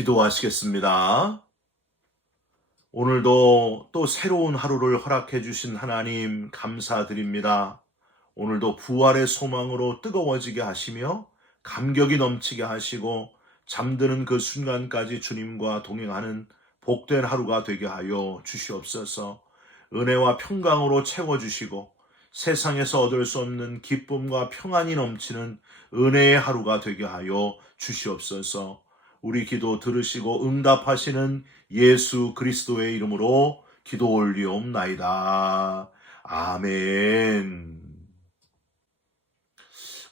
기도하시겠습니다. 오늘도 또 새로운 하루를 허락해 주신 하나님 감사드립니다. 오늘도 부활의 소망으로 뜨거워지게 하시며 감격이 넘치게 하시고 잠드는 그 순간까지 주님과 동행하는 복된 하루가 되게 하여 주시옵소서. 은혜와 평강으로 채워주시고 세상에서 얻을 수 없는 기쁨과 평안이 넘치는 은혜의 하루가 되게 하여 주시옵소서. 우리 기도 들으시고 응답하시는 예수 그리스도의 이름으로 기도 올리옵나이다. 아멘.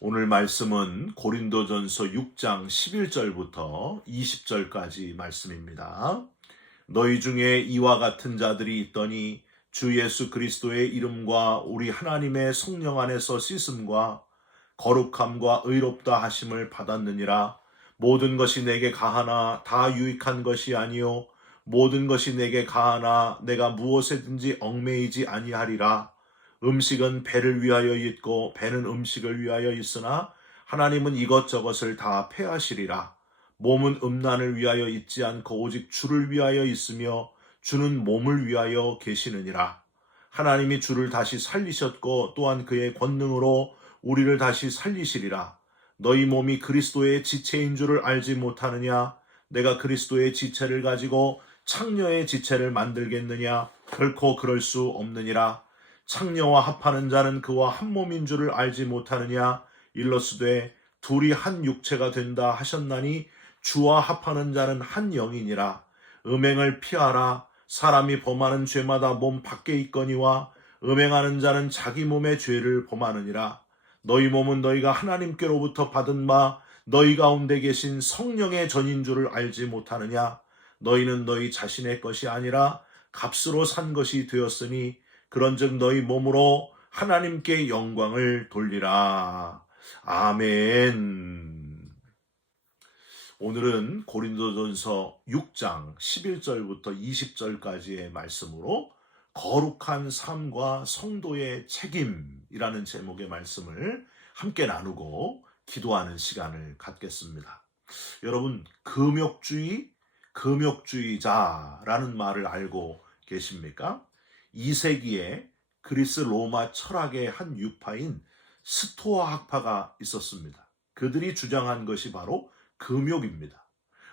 오늘 말씀은 고린도전서 6장 11절부터 20절까지 말씀입니다. 너희 중에 이와 같은 자들이 있더니 주 예수 그리스도의 이름과 우리 하나님의 성령 안에서 씻음과 거룩함과 의롭다 하심을 받았느니라. 모든 것이 내게 가하나 다 유익한 것이 아니요 모든 것이 내게 가하나 내가 무엇에든지 얽매이지 아니하리라. 음식은 배를 위하여 있고 배는 음식을 위하여 있으나 하나님은 이것저것을 다 패하시리라. 몸은 음란을 위하여 있지 않고 오직 주를 위하여 있으며 주는 몸을 위하여 계시느니라. 하나님이 주를 다시 살리셨고 또한 그의 권능으로 우리를 다시 살리시리라. 너희 몸이 그리스도의 지체인 줄을 알지 못하느냐? 내가 그리스도의 지체를 가지고 창녀의 지체를 만들겠느냐? 결코 그럴 수 없느니라. 창녀와 합하는 자는 그와 한 몸인 줄을 알지 못하느냐? 일러스되 둘이 한 육체가 된다 하셨나니 주와 합하는 자는 한 영이니라. 음행을 피하라. 사람이 범하는 죄마다 몸 밖에 있거니와 음행하는 자는 자기 몸의 죄를 범하느니라. 너희 몸은 너희가 하나님께로부터 받은 바 너희 가운데 계신 성령의 전인 줄을 알지 못하느냐? 너희는 너희 자신의 것이 아니라 값으로 산 것이 되었으니 그런즉 너희 몸으로 하나님께 영광을 돌리라. 아멘. 오늘은 고린도전서 6장 11절부터 20절까지의 말씀으로 거룩한 삶과 성도의 책임이라는 제목의 말씀을 함께 나누고 기도하는 시간을 갖겠습니다. 여러분, 금욕주의자라는 말을 알고 계십니까? 2세기에 그리스 로마 철학의 한 유파인 스토아 학파가 있었습니다. 그들이 주장한 것이 바로 금욕입니다.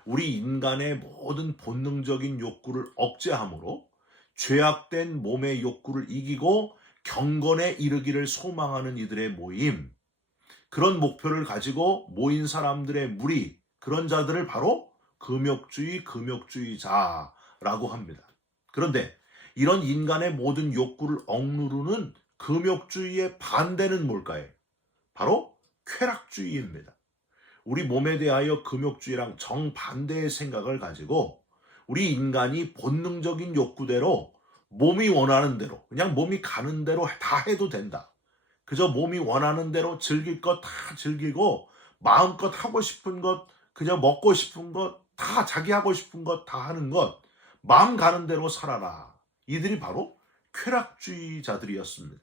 우리 인간의 모든 본능적인 욕구를 억제함으로 죄악된 몸의 욕구를 이기고 경건에 이르기를 소망하는 이들의 모임, 그런 목표를 가지고 모인 사람들의 무리, 그런 자들을 바로 금욕주의자라고 합니다. 그런데 이런 인간의 모든 욕구를 억누르는 금욕주의의 반대는 뭘까요? 바로 쾌락주의입니다. 우리 몸에 대하여 금욕주의랑 정반대의 생각을 가지고 우리 인간이 본능적인 욕구대로 몸이 원하는 대로 그냥 몸이 가는 대로 다 해도 된다. 그저 몸이 원하는 대로 즐길 것 다 즐기고 마음껏 하고 싶은 것, 그저 먹고 싶은 것, 다 자기 하고 싶은 것 다 하는 것, 마음 가는 대로 살아라. 이들이 바로 쾌락주의자들이었습니다.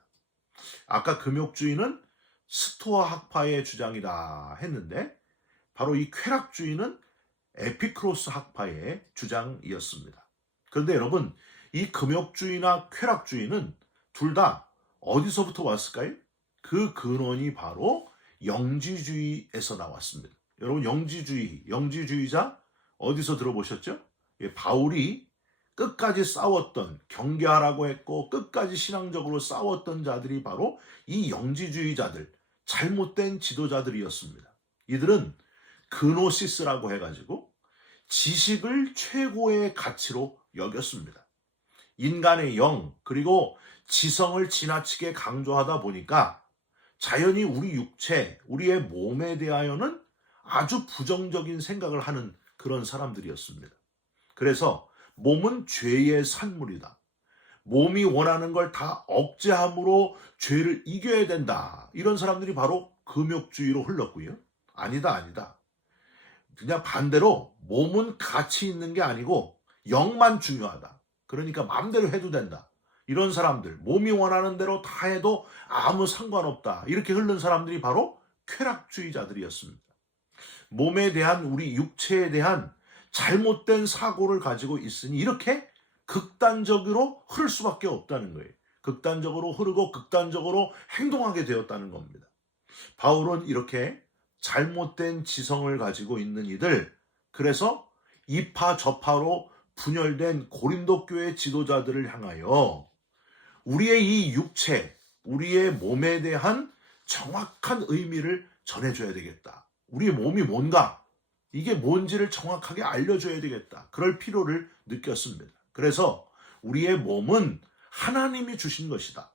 아까 금욕주의는 스토아 학파의 주장이다 했는데 바로 이 쾌락주의는 에피크로스 학파의 주장이었습니다. 그런데 여러분, 이 금욕주의나 쾌락주의는 둘 다 어디서부터 왔을까요? 그 근원이 바로 영지주의에서 나왔습니다. 여러분, 영지주의자 어디서 들어보셨죠? 바울이 끝까지 싸웠던, 경계하라고 했고 끝까지 신앙적으로 싸웠던 자들이 바로 이 영지주의자들, 잘못된 지도자들이었습니다. 이들은 그노시스라고 해가지고 지식을 최고의 가치로 여겼습니다. 인간의 영 그리고 지성을 지나치게 강조하다 보니까 자연히 우리 육체, 우리의 몸에 대하여는 아주 부정적인 생각을 하는 그런 사람들이었습니다. 그래서 몸은 죄의 산물이다. 몸이 원하는 걸 다 억제함으로 죄를 이겨야 된다. 이런 사람들이 바로 금욕주의로 흘렀고요. 아니다. 그냥 반대로 몸은 가치 있는 게 아니고 영만 중요하다. 그러니까 마음대로 해도 된다. 이런 사람들, 몸이 원하는 대로 다 해도 아무 상관없다. 이렇게 흐른 사람들이 바로 쾌락주의자들이었습니다. 몸에 대한, 우리 육체에 대한 잘못된 사고를 가지고 있으니 이렇게 극단적으로 흐를 수밖에 없다는 거예요. 극단적으로 흐르고 극단적으로 행동하게 되었다는 겁니다. 바울은 이렇게 잘못된 지성을 가지고 있는 이들, 그래서 이파 저파로 분열된 고린도 교회 지도자들을 향하여 우리의 이 육체, 우리의 몸에 대한 정확한 의미를 전해줘야 되겠다. 우리의 몸이 뭔가, 이게 뭔지를 정확하게 알려줘야 되겠다. 그럴 필요를 느꼈습니다. 그래서 우리의 몸은 하나님이 주신 것이다.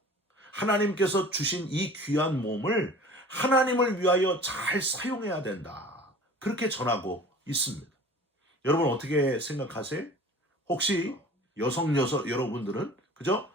하나님께서 주신 이 귀한 몸을 하나님을 위하여 잘 사용해야 된다. 그렇게 전하고 있습니다. 여러분 어떻게 생각하세요? 혹시 여러분들은 그죠?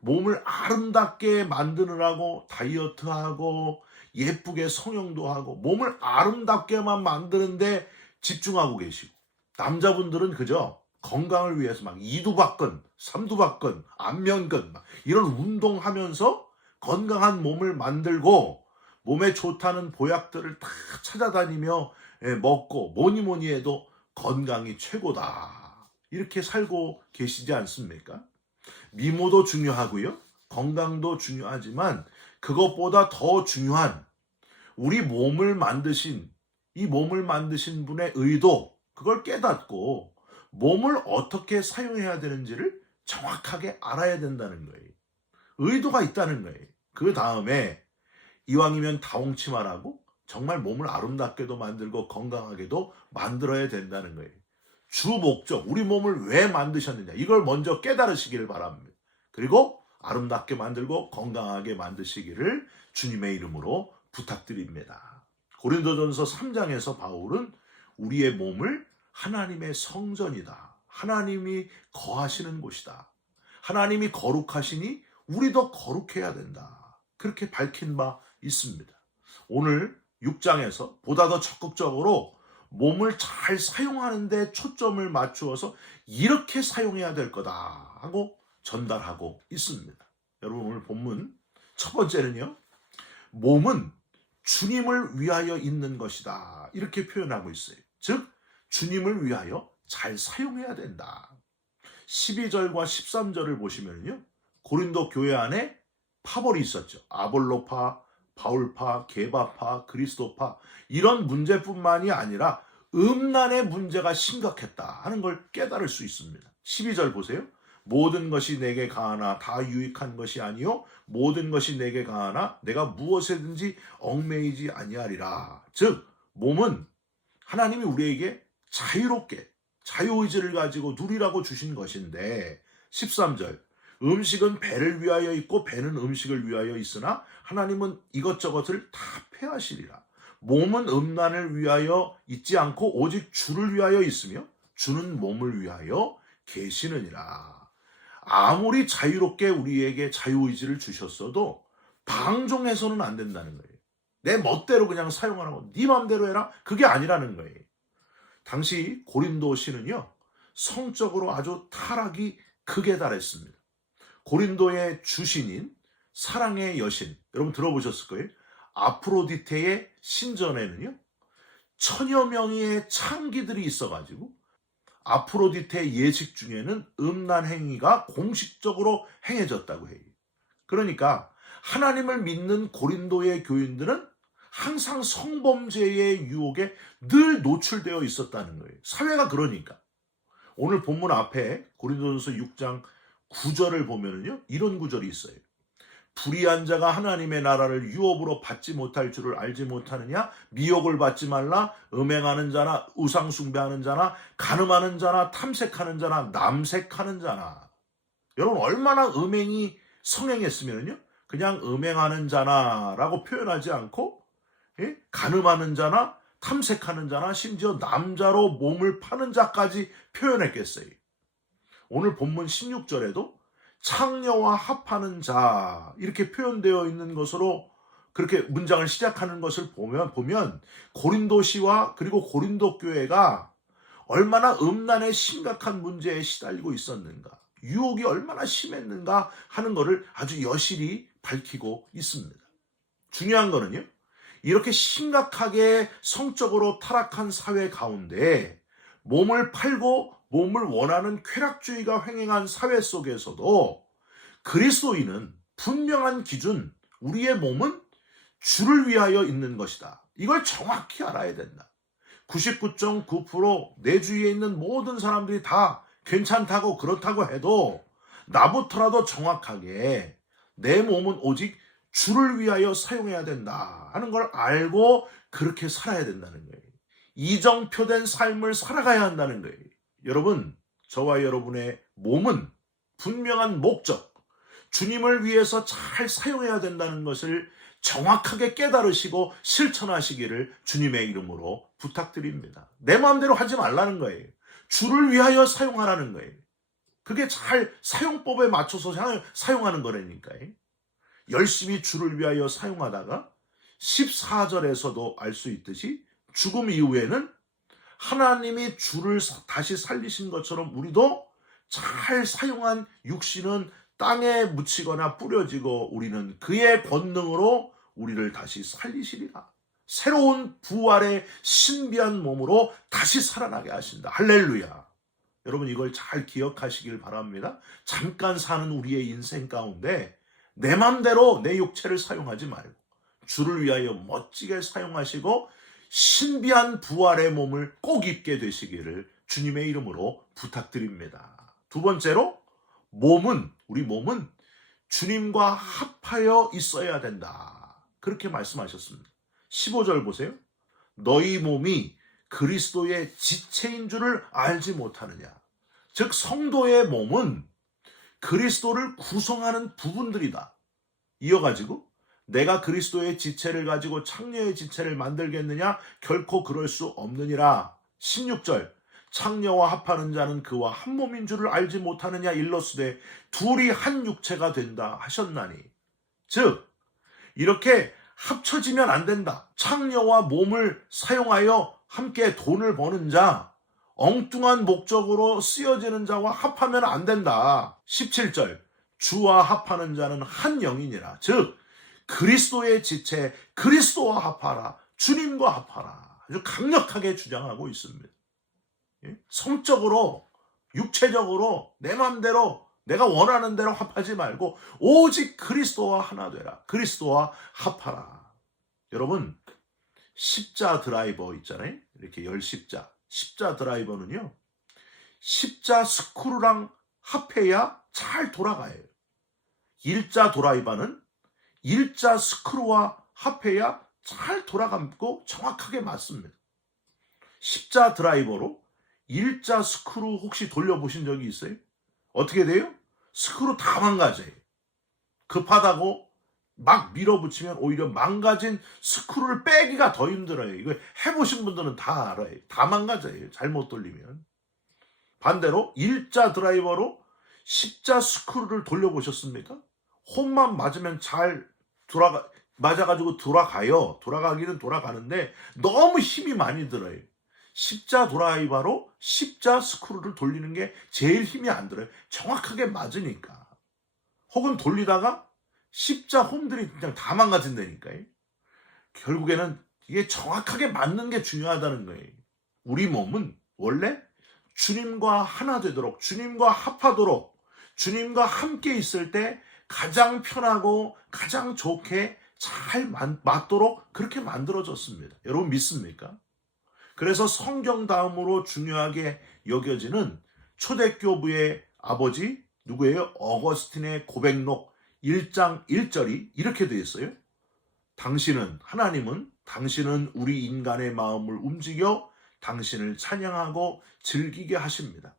몸을 아름답게 만드느라고 다이어트하고 예쁘게 성형도 하고 몸을 아름답게만 만드는데 집중하고 계시고, 남자분들은 그죠? 건강을 위해서 막 이두박근, 삼두박근, 안면근 막 이런 운동하면서 건강한 몸을 만들고 몸에 좋다는 보약들을 다 찾아다니며 먹고 뭐니 해도 건강이 최고다. 이렇게 살고 계시지 않습니까? 미모도 중요하고요. 건강도 중요하지만 그것보다 더 중요한 우리 몸을 만드신 분의 의도, 그걸 깨닫고 몸을 어떻게 사용해야 되는지를 정확하게 알아야 된다는 거예요. 의도가 있다는 거예요. 그 다음에 이왕이면 다홍치마라고 정말 몸을 아름답게도 만들고 건강하게도 만들어야 된다는 거예요. 주 목적, 우리 몸을 왜 만드셨느냐, 이걸 먼저 깨달으시기를 바랍니다. 그리고 아름답게 만들고 건강하게 만드시기를 주님의 이름으로 부탁드립니다. 고린도전서 3장에서 바울은 우리의 몸을 하나님의 성전이다. 하나님이 거하시는 곳이다. 하나님이 거룩하시니 우리도 거룩해야 된다. 그렇게 밝힌 바 있습니다. 오늘 6장에서 보다 더 적극적으로 몸을 잘 사용하는 데 초점을 맞추어서 이렇게 사용해야 될 거다 하고 전달하고 있습니다. 여러분 오늘 본문 첫 번째는요, 몸은 주님을 위하여 있는 것이다. 이렇게 표현하고 있어요. 즉 주님을 위하여 잘 사용해야 된다. 12절과 13절을 보시면요, 고린도 교회 안에 파벌이 있었죠. 아볼로파, 바울파, 게바파, 그리스도파, 이런 문제뿐만이 아니라 음란의 문제가 심각했다 하는 걸 깨달을 수 있습니다. 12절 보세요. 모든 것이 내게 가하나 다 유익한 것이 아니요 모든 것이 내게 가하나 내가 무엇에든지 얽매이지 아니하리라. 즉 몸은 하나님이 우리에게 자유롭게 자유의지를 가지고 누리라고 주신 것인데, 13절 음식은 배를 위하여 있고 배는 음식을 위하여 있으나 하나님은 이것저것을 다 폐하시리라. 몸은 음란을 위하여 있지 않고 오직 주를 위하여 있으며 주는 몸을 위하여 계시느니라. 아무리 자유롭게 우리에게 자유의지를 주셨어도 방종해서는 안 된다는 거예요. 내 멋대로 그냥 사용하라고 네 맘대로 해라, 그게 아니라는 거예요. 당시 고린도시는요, 성적으로 아주 타락이 극에 달했습니다. 고린도의 주신인 사랑의 여신, 여러분 들어보셨을 거예요. 아프로디테의 신전에는요 1000여 명의 창기들이 있어가지고 아프로디테 예식 중에는 음란 행위가 공식적으로 행해졌다고 해요. 그러니까 하나님을 믿는 고린도의 교인들은 항상 성범죄의 유혹에 늘 노출되어 있었다는 거예요. 사회가 그러니까. 오늘 본문 앞에 고린도전서 6장 9절을 보면은요, 이런 구절이 있어요. 불의한 자가 하나님의 나라를 유업으로 받지 못할 줄을 알지 못하느냐? 미혹을 받지 말라. 음행하는 자나 우상 숭배하는 자나 간음하는 자나 탐색하는 자나 남색하는 자나. 여러분 얼마나 음행이 성행했으면요, 그냥 음행하는 자나라고 표현하지 않고 간음하는 자나 탐색하는 자나 심지어 남자로 몸을 파는 자까지 표현했겠어요. 오늘 본문 16절에도 창녀와 합하는 자 이렇게 표현되어 있는 것으로 그렇게 문장을 시작하는 것을 보면 고린도시와 그리고 고린도 교회가 얼마나 음란의 심각한 문제에 시달리고 있었는가, 유혹이 얼마나 심했는가 하는 것을 아주 여실히 밝히고 있습니다. 중요한 거는요, 이렇게 심각하게 성적으로 타락한 사회 가운데 몸을 팔고 몸을 원하는 쾌락주의가 횡행한 사회 속에서도 그리스도인은 분명한 기준, 우리의 몸은 주를 위하여 있는 것이다. 이걸 정확히 알아야 된다. 99.9% 내 주위에 있는 모든 사람들이 다 괜찮다고 그렇다고 해도 나부터라도 정확하게 내 몸은 오직 주를 위하여 사용해야 된다 하는 걸 알고 그렇게 살아야 된다는 거예요. 이정표된 삶을 살아가야 한다는 거예요. 여러분, 저와 여러분의 몸은 분명한 목적, 주님을 위해서 잘 사용해야 된다는 것을 정확하게 깨달으시고 실천하시기를 주님의 이름으로 부탁드립니다. 내 마음대로 하지 말라는 거예요. 주를 위하여 사용하라는 거예요. 그게 잘 사용법에 맞춰서 사용하는 거라니까요. 열심히 주를 위하여 사용하다가 14절에서도 알 수 있듯이 죽음 이후에는 하나님이 주를 다시 살리신 것처럼 우리도 잘 사용한 육신은 땅에 묻히거나 뿌려지고 우리는 그의 권능으로 우리를 다시 살리시리라. 새로운 부활의 신비한 몸으로 다시 살아나게 하신다. 할렐루야. 여러분, 이걸 잘 기억하시길 바랍니다. 잠깐 사는 우리의 인생 가운데 내 맘대로 내 육체를 사용하지 말고 주를 위하여 멋지게 사용하시고 신비한 부활의 몸을 꼭 입게 되시기를 주님의 이름으로 부탁드립니다. 두 번째로, 우리 몸은 주님과 합하여 있어야 된다. 그렇게 말씀하셨습니다. 15절 보세요. 너희 몸이 그리스도의 지체인 줄을 알지 못하느냐. 즉 성도의 몸은 그리스도를 구성하는 부분들이다. 이어가지고 내가 그리스도의 지체를 가지고 창녀의 지체를 만들겠느냐? 결코 그럴 수 없느니라. 16절 창녀와 합하는 자는 그와 한 몸인 줄을 알지 못하느냐 일러스되 둘이 한 육체가 된다 하셨나니. 즉 이렇게 합쳐지면 안 된다. 창녀와 몸을 사용하여 함께 돈을 버는 자, 엉뚱한 목적으로 쓰여지는 자와 합하면 안 된다. 17절 주와 합하는 자는 한 영이니라. 즉 그리스도의 지체, 그리스도와 합하라. 주님과 합하라. 아주 강력하게 주장하고 있습니다. 성적으로, 육체적으로, 내 마음대로, 내가 원하는 대로 합하지 말고 오직 그리스도와 하나 되라. 그리스도와 합하라. 여러분, 십자 드라이버 있잖아요. 이렇게 십자 드라이버는요, 십자 스크루랑 합해야 잘 돌아가요. 일자 드라이버는 일자 스크루와 합해야 잘 돌아가고 정확하게 맞습니다. 십자 드라이버로 일자 스크루 혹시 돌려보신 적이 있어요? 어떻게 돼요? 스크루 다 망가져요. 급하다고 막 밀어붙이면 오히려 망가진 스크루를 빼기가 더 힘들어요. 이거 해보신 분들은 다 알아요. 다 망가져요. 잘못 돌리면. 반대로 일자 드라이버로 십자 스크루를 돌려보셨습니까? 홈만 맞으면 잘 맞아가지고 돌아가요. 돌아가기는 돌아가는데 너무 힘이 많이 들어요. 십자 드라이버로 십자 스크루를 돌리는 게 제일 힘이 안 들어요. 정확하게 맞으니까. 혹은 돌리다가 십자 홈들이 그냥 다 망가진다니까요. 결국에는 이게 정확하게 맞는 게 중요하다는 거예요. 우리 몸은 원래 주님과 하나 되도록, 주님과 합하도록, 주님과 함께 있을 때 가장 편하고 가장 좋게 잘 맞도록 그렇게 만들어졌습니다. 여러분 믿습니까? 그래서 성경 다음으로 중요하게 여겨지는 초대교부의 아버지 누구예요? 어거스틴의 고백록 1장 1절이 이렇게 되어 있어요. 당신은 우리 인간의 마음을 움직여 당신을 찬양하고 즐기게 하십니다.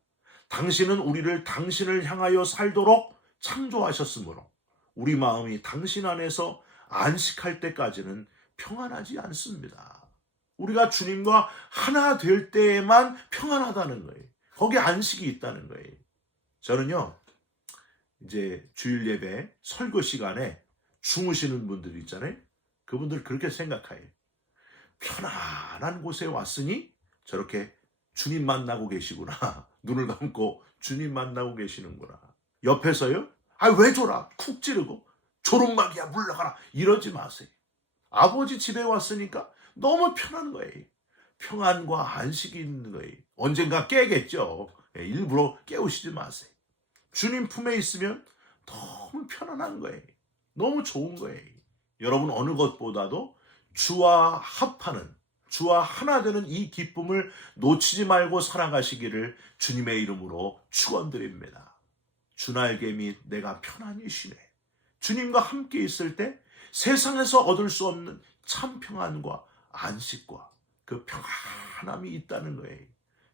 당신은 우리를 당신을 향하여 살도록 창조하셨으므로 우리 마음이 당신 안에서 안식할 때까지는 평안하지 않습니다. 우리가 주님과 하나 될 때에만 평안하다는 거예요. 거기에 안식이 있다는 거예요. 저는요, 이제 주일 예배 설교 시간에 주무시는 분들 있잖아요. 그분들 그렇게 생각해요. 편안한 곳에 왔으니 저렇게 주님 만나고 계시구나. 눈을 감고 주님 만나고 계시는구나. 옆에서요, 왜 졸아? 쿡 찌르고 조롱막이야 물러가라 이러지 마세요. 아버지 집에 왔으니까 너무 편한 거예요. 평안과 안식이 있는 거예요. 언젠가 깨겠죠. 일부러 깨우시지 마세요. 주님 품에 있으면 너무 편안한 거예요. 너무 좋은 거예요. 여러분 어느 것보다도 주와 합하는, 주와 하나 되는 이 기쁨을 놓치지 말고 살아가시기를 주님의 이름으로 축원드립니다. 주날개 및 내가 편안히 쉬네. 주님과 함께 있을 때 세상에서 얻을 수 없는 참 평안과 안식과 그 평안함이 있다는 거예요.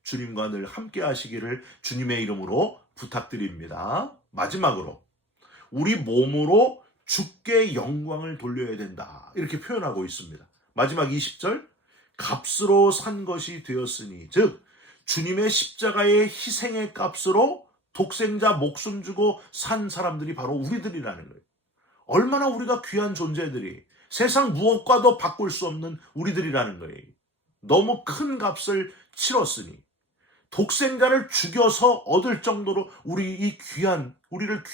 주님과 늘 함께 하시기를 주님의 이름으로 부탁드립니다. 마지막으로 우리 몸으로 주께 영광을 돌려야 된다. 이렇게 표현하고 있습니다. 마지막 20절, 값으로 산 것이 되었으니, 즉 주님의 십자가의 희생의 값으로 독생자 목숨 주고 산 사람들이 바로 우리들이라는 거예요. 얼마나 우리가 귀한 존재들이, 세상 무엇과도 바꿀 수 없는 우리들이라는 거예요. 너무 큰 값을 치렀으니, 독생자를 죽여서 얻을 정도로 우리를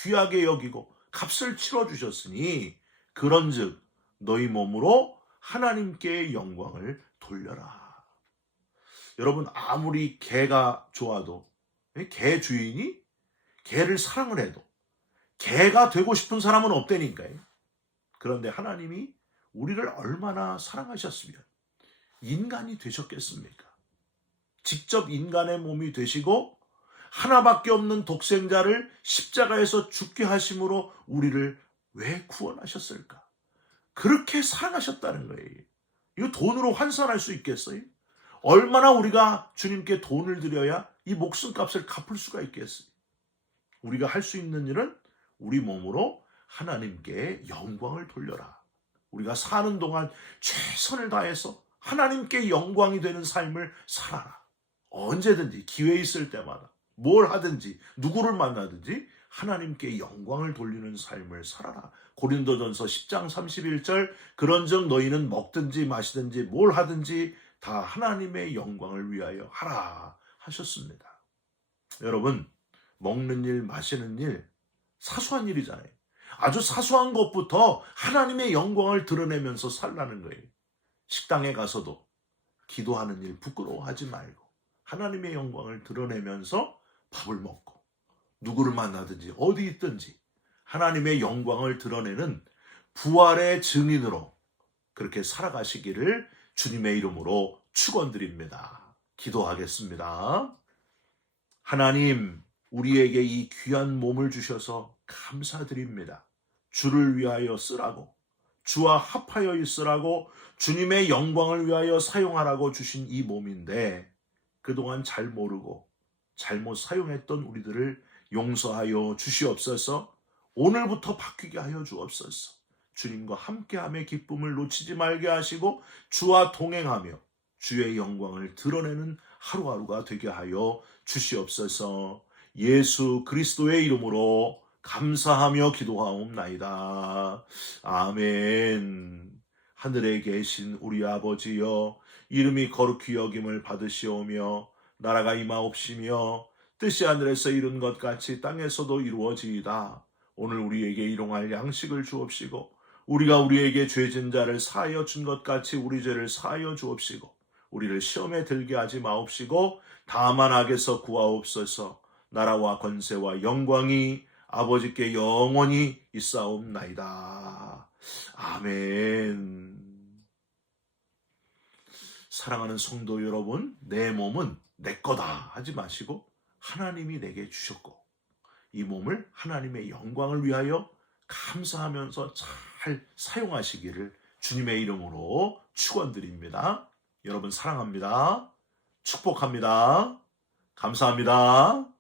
귀하게 여기고 값을 치러주셨으니, 그런즉 너희 몸으로 하나님께 영광을 돌려라. 여러분 아무리 개가 좋아도, 개 주인이 개를 사랑을 해도 개가 되고 싶은 사람은 없다니까요. 그런데 하나님이 우리를 얼마나 사랑하셨으면 인간이 되셨겠습니까? 직접 인간의 몸이 되시고 하나밖에 없는 독생자를 십자가에서 죽게 하심으로 우리를 왜 구원하셨을까? 그렇게 사랑하셨다는 거예요. 이거 돈으로 환산할 수 있겠어요? 얼마나 우리가 주님께 돈을 들여야 이 목숨값을 갚을 수가 있겠어요? 우리가 할 수 있는 일은 우리 몸으로 하나님께 영광을 돌려라. 우리가 사는 동안 최선을 다해서 하나님께 영광이 되는 삶을 살아라. 언제든지 기회 있을 때마다 뭘 하든지 누구를 만나든지 하나님께 영광을 돌리는 삶을 살아라. 고린도전서 10장 31절, 그런즉 너희는 먹든지 마시든지 뭘 하든지 다 하나님의 영광을 위하여 하라 하셨습니다. 여러분, 먹는 일, 마시는 일 사소한 일이잖아요. 아주 사소한 것부터 하나님의 영광을 드러내면서 살라는 거예요. 식당에 가서도 기도하는 일 부끄러워하지 말고 하나님의 영광을 드러내면서 밥을 먹고, 누구를 만나든지 어디 있든지 하나님의 영광을 드러내는 부활의 증인으로 그렇게 살아가시기를 주님의 이름으로 축원드립니다. 기도하겠습니다. 하나님, 우리에게 이 귀한 몸을 주셔서 감사드립니다. 주를 위하여 쓰라고, 주와 합하여 있으라고, 주님의 영광을 위하여 사용하라고 주신 이 몸인데 그동안 잘 모르고 잘못 사용했던 우리들을 용서하여 주시옵소서. 오늘부터 바뀌게 하여 주옵소서. 주님과 함께함의 기쁨을 놓치지 말게 하시고 주와 동행하며 주의 영광을 드러내는 하루하루가 되게 하여 주시옵소서. 예수 그리스도의 이름으로 감사하며 기도하옵나이다. 아멘. 하늘에 계신 우리 아버지여, 이름이 거룩히 여김을 받으시오며 나라가 임하옵시며 뜻이 하늘에서 이룬 것 같이 땅에서도 이루어지이다. 오늘 우리에게 일용할 양식을 주옵시고 우리가 우리에게 죄진 자를 사하여 준 것 같이 우리 죄를 사하여 주옵시고 우리를 시험에 들게 하지 마옵시고 다만 악에서 구하옵소서. 나라와 권세와 영광이 아버지께 영원히 있사옵나이다. 아멘. 사랑하는 성도 여러분, 내 몸은 내 거다 하지 마시고 하나님이 내게 주셨고 이 몸을 하나님의 영광을 위하여 감사하면서 잘 사용하시기를 주님의 이름으로 축원드립니다. 여러분 사랑합니다. 축복합니다. 감사합니다.